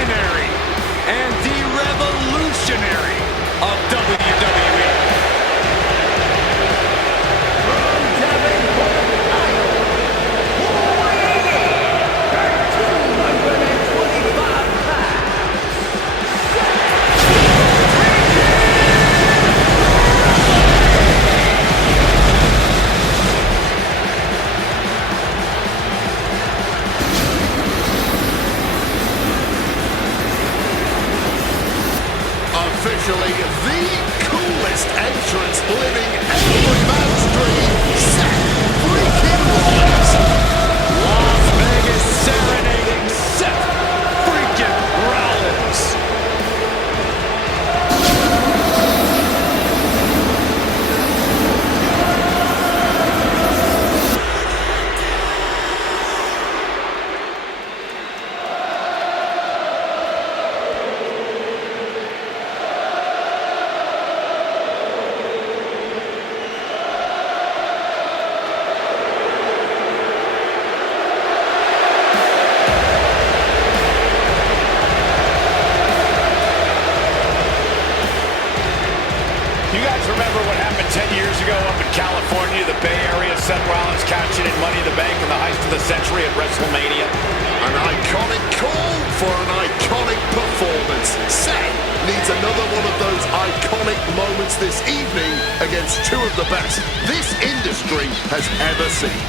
visionary and the revolutionary of WWE. From Davenport, Ohio, weighing at 225 pounds, officially the coolest entrance living every man's dream, Seth freaking Rollins. Las Vegas serenading Seth freaking Rollins. You guys remember what happened 10 years ago up in California, the Bay Area? Seth Rollins catching in Money in the Bank in the heist of the century at WrestleMania. An iconic call for an iconic performance. Seth needs another one of those iconic moments this evening against two of the best this industry has ever seen.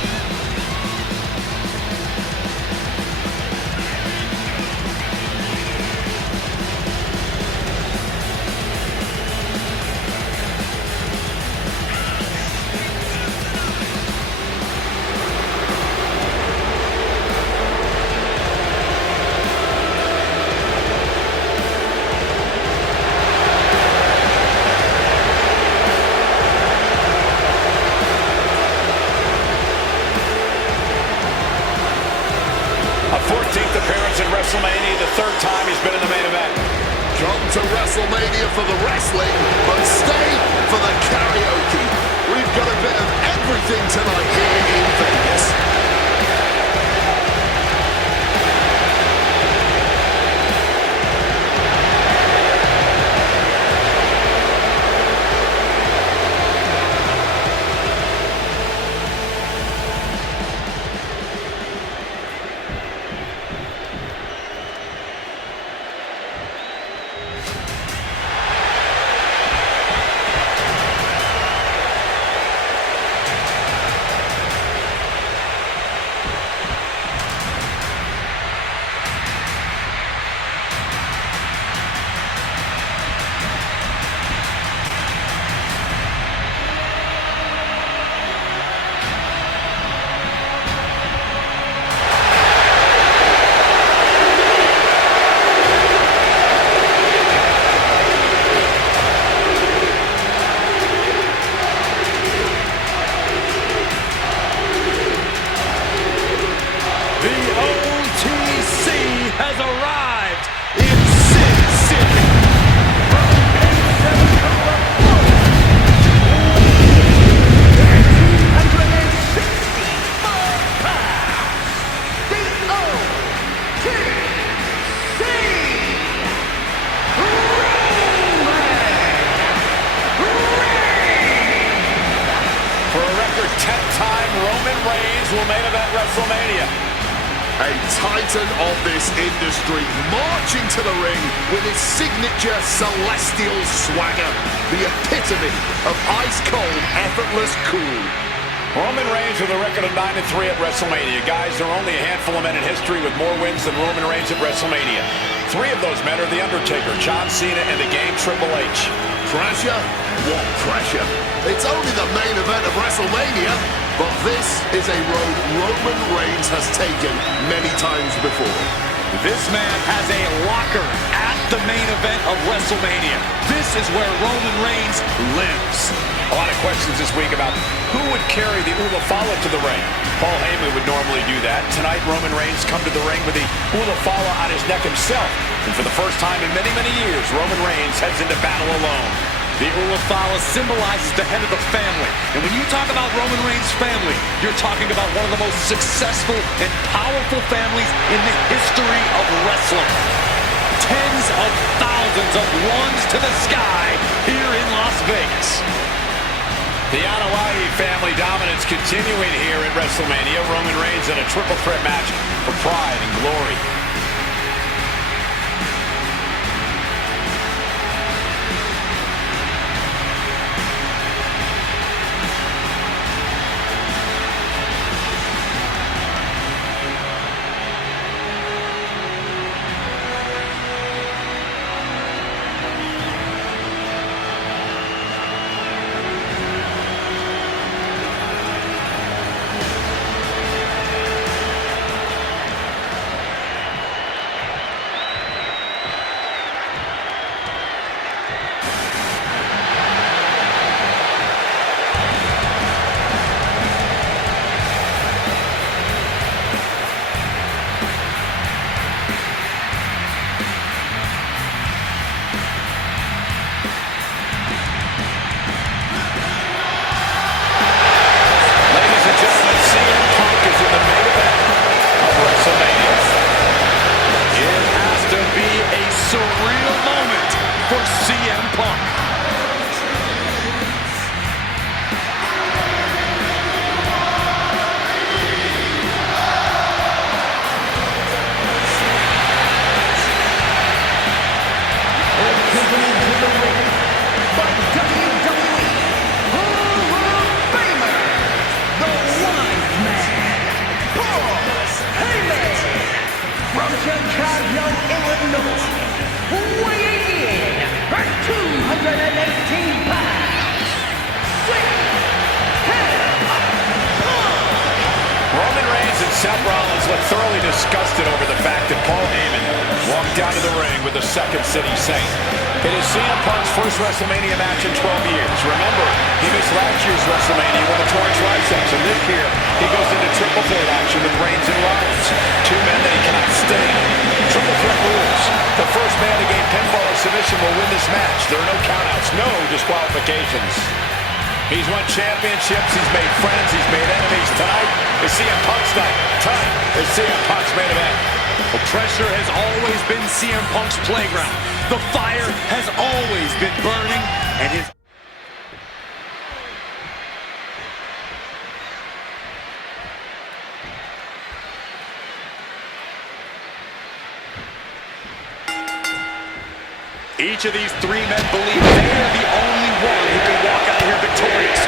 A 14th appearance in WrestleMania, the third time he's been in the main event. Come to WrestleMania for the wrestling, but stay for the karaoke. We've got a bit of everything tonight here in Vegas. Has arrived in Sin City. from Minnesota, Florida, 1,364 pounds, the OTC, For a record 10th time, Roman Reigns will main event WrestleMania. A titan of this industry marching to the ring with his signature celestial swagger, the epitome of ice-cold, effortless cool. Roman Reigns with a record of 9-3 at WrestleMania. Guys, there are only a handful of men in history with more wins than Roman Reigns at WrestleMania. Three of those men are The Undertaker, John Cena, and the Game Triple H. Pressure? What pressure? It's only the main event of WrestleMania, but this is a road Roman Reigns has taken many times before. This man has a locker at the main event of WrestleMania. This is where Roman Reigns lives. A lot of questions this week about who would carry the Ula Fala to the ring. Paul Heyman would normally do that. Tonight, Roman Reigns come to the ring with the Ula Fala on his neck himself. And for the first time in many, many years, Roman Reigns heads into battle alone. The Ula Fala symbolizes the head of the family. And when you talk about Roman Reigns' family, you're talking about one of the most successful and powerful families in the history of wrestling. of thousands of ones to the sky here in Las Vegas. The Anoa'i family dominance continuing here at WrestleMania. Roman Reigns in a triple threat match for pride and glory. Chicago, Illinois, weighing in at 218 pounds, Roman Reigns and Seth Rollins look thoroughly disgusted over the fact that Paul Heyman walked down to the ring with the Second City Saint. It is CM Punk's first WrestleMania match in 12 years. Remember, he missed last year's WrestleMania with a torn triceps, and this year he goes into triple threat action with Reigns and Rollins, two men that he cannot stand. Triple threat rules. The first man to gain pinfall or submission will win this match. There are no countouts, no disqualifications. He's won championships, he's made friends, he's made enemies. Tonight is CM Punk's night. Tonight is CM Punk's main event. The pressure has always been CM Punk's playground. The fire has always been burning, and his... Each of these three men believe they are the only one who can walk out here victorious.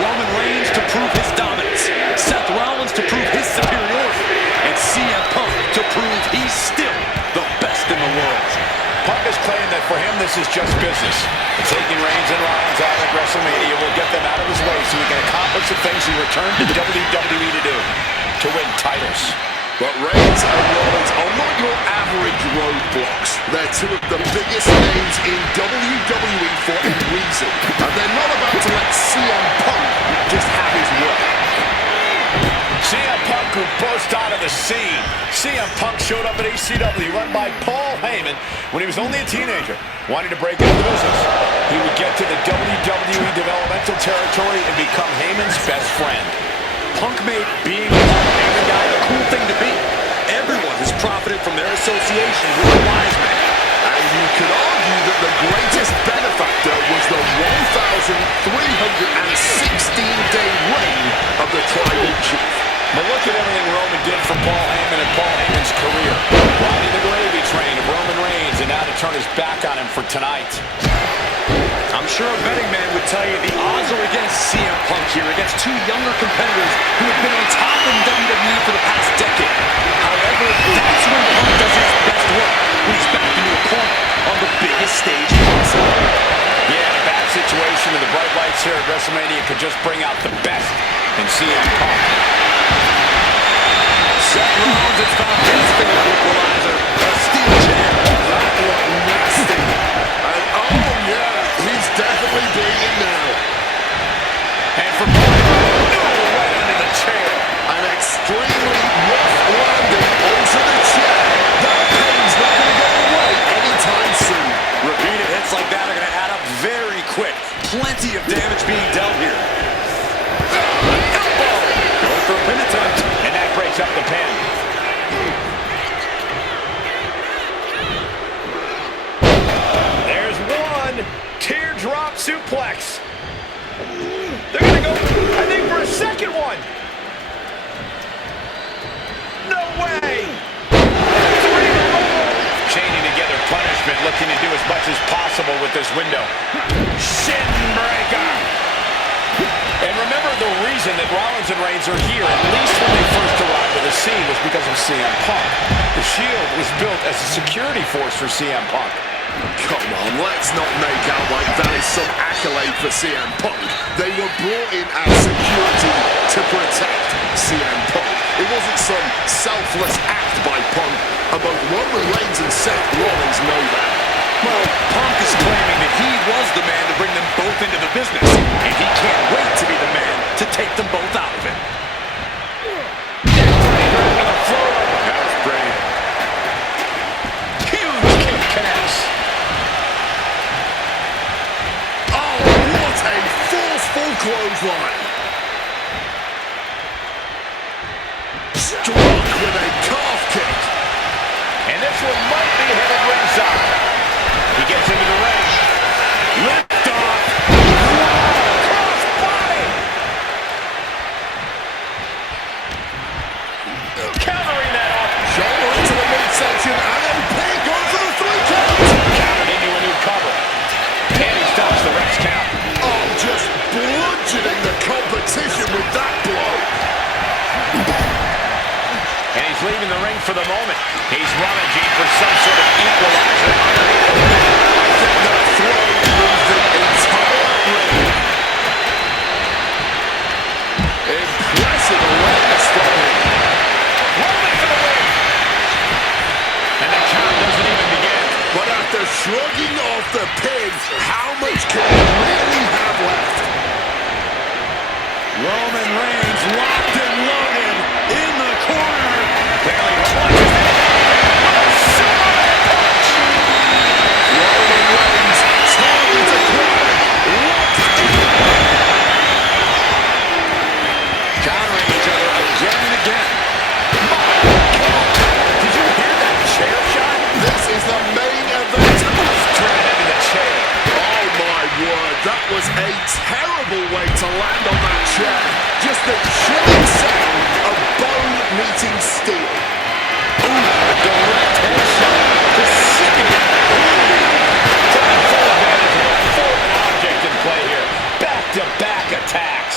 Roman Reigns to prove his dominance, Seth Rollins to prove his superiority, and CM Punk to prove he's still the best in the world. Punk has claimed that for him this is just business. Taking Reigns and Rollins out at WrestleMania will get them out of his way so he can accomplish the things he returned to WWE to do, to win titles. But Reigns and Rollins are not your average roadblocks. They're two of the biggest names in WWE for a reason. And they're not about to let CM Punk just have his way. CM Punk who burst out of the scene. CM Punk showed up at ECW run by Paul Heyman when he was only a teenager, wanting to break into the business. He would get to the WWE developmental territory and become Heyman's best friend. Punk made being a Heyman guy a cool thing to be. Everyone has profited from their association with the wise man. And you could argue that the greatest benefactor was the 1,316-day reign of the Tribal Chief. But look at everything Roman did for Paul Heyman and Paul Heyman's career. Riding the gravy train of Roman Reigns, and now to turn his back on him for tonight. I'm sure a betting man would tell you the odds are against CM Punk here, against two younger competitors who have been on top in WWE for the past decade. However, that's when Punk does his best work, when he's back into a corner on the biggest stage possible. Yeah, a bad situation in the bright lights here at WrestleMania could just bring out the best in CM Punk. Seth Rollins has found his favorite equalizer, a steel jab. That one nasty. And oh yeah, he's definitely bleeding now. And for Punk, right into the chair. An extremely rough landing onto the chair. That pain's not going to go away anytime soon. Repeated hits like that are going to add up very quick. Plenty of damage being dealt here. Elbow! Going for a pin attempt. And that breaks up the pin. suplex. They're going to go, I think, for a second one. No way. 3 in a row. Chaining together punishment, looking to do as much as possible with this window. Shin breaker. And remember, the reason that Rollins and Reigns are here, at least when they first arrived at the scene, was because of CM Punk. The Shield was built as a security force for CM Punk. Come on, let's not make out like that is some accolade for CM Punk. They were brought in as security to protect CM Punk. It wasn't some selfless act by Punk, and both Roman Reigns and Seth Rollins know that. Well, Punk is claiming that he was the man to bring them both into the business, and he can't wait to be the man to take them both out of it. To the floor. That was pretty. Huge kick connects. Oh, what a forceful clothesline. Struck with a calf kick. And this one might be headed ringside. He gets into the ring. Lift off. Cross body. Countering that off. Shoulder into the midsection, and then pin going for the 3 count. Counted into a new cover. And he stops the ref's count. Oh, just bludgeoning the competition with that blow. And he's leaving the ring for the moment. He's rummaging for some sort of equalizer underneath the ring. I think that throw moved the entire ring. Impressive awareness from him. Rolling for the win. And the count doesn't even begin. But after shrugging off the pin, how much can he really have left? Roman Reigns locked and loaded in the corner. Bailey plunges in. Superman punch. Roman Reigns target acquired. Locked in. Countering each other again and again. Did you hear that chair shot? This is the main event. Turning into the chair. Oh my word, that was a terrible way to land on that chair. Just the chilling sound of bone meeting steel. A direct headshot. Just sickening. Taking full advantage of a foreign object in play here. Back-to-back attacks.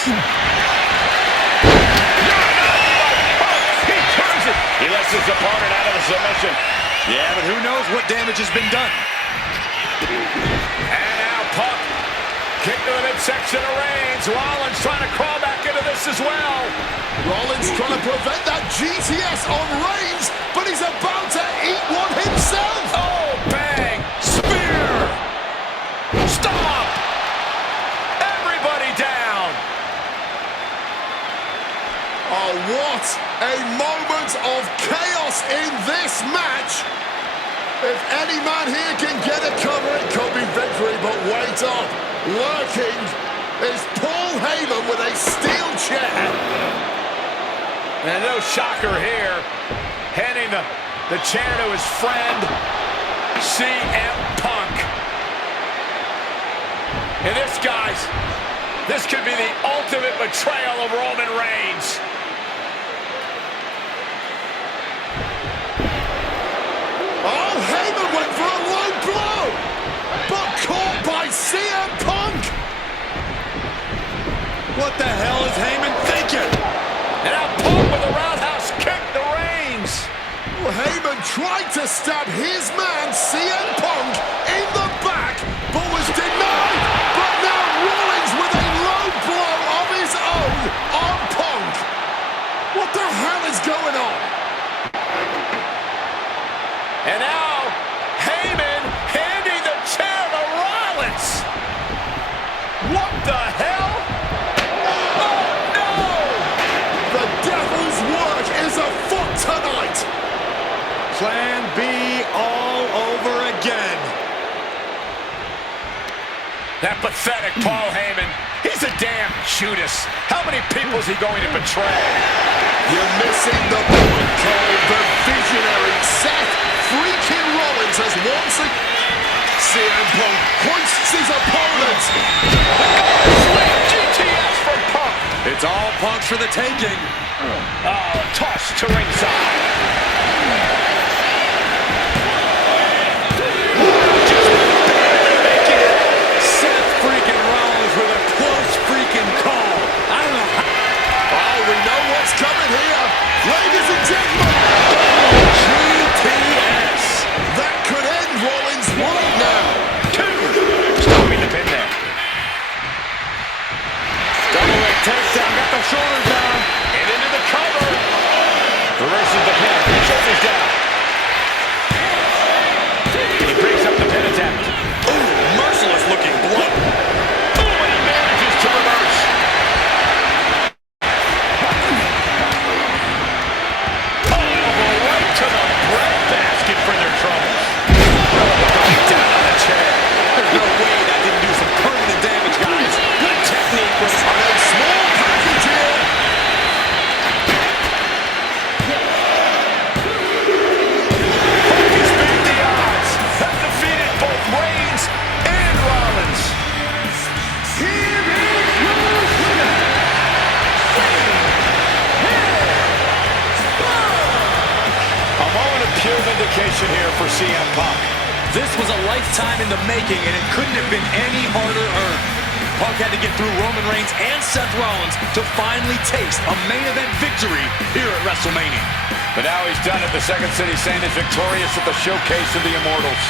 He turns it. He lets his opponent out of the submission. Yeah, but who knows what damage has been done. And now Punk. Kick to the midsection of Reigns. Rollins trying to crawl back into this as well. Rollins trying to prevent that GTS on Reigns, but he's about to eat one himself. Oh, bang. Spear. Stop. Everybody down. Oh, what a moment of chaos in this match. If any man here can get a cover, it could be victory, but wait up. Lurking is Paul Heyman with a steel chair. And no shocker here. Handing the chair to his friend, CM Punk. And this, guys, this could be the ultimate betrayal of Roman Reigns. Oh, Heyman went for a low blow, but caught by CM Punk. What the hell is Heyman thinking? And now Punk with a roundhouse kick to Reigns. Well, Heyman tried to stab his man, CM Punk, in the back, but was denied. But now Rollins with a low blow of his own on Punk. What the hell is going on? And now Heyman handing the chair to Rollins. What the hell? Oh, no! The devil's work is afoot tonight. Plan B all over again. That pathetic Paul Heyman. He's a damn Judas. How many people is he going to betray? You're missing the point, Cole. The visionary Seth freaking Rollins has once again... CM Punk hoists his opponent. GTS from Punk. It's all Punk's for the taking. Oh, toss to ringside. Just barely making it. Seth freaking Rollins with a close freaking call. I don't know how. Oh, we know what's coming here. Ladies and gentlemen, GTS. that could end Rollins right now. Stopping the pin there. Double leg takedown. Got the shoulders down. And into the cover. Reverses the pin. Shoulders down. He breaks up the pin attempt. Ooh, merciless looking blow. Oh, and he manages to reverse. Oh, elbow right to the breadbasket for their troubles. Right down on the chair. There's no way that didn't do some permanent damage, guys. Good technique was And a small package here. He's beat the odds. Has defeated both Reigns and Rollins. Here is your winner, A moment of pure vindication here for CM Punk. This was a lifetime in the making, and it couldn't have been any harder earned. Punk had to get through Roman Reigns and Seth Rollins to finally taste a main event victory here at WrestleMania. But now he's done it. The Second City Saint is victorious at the Showcase of the Immortals.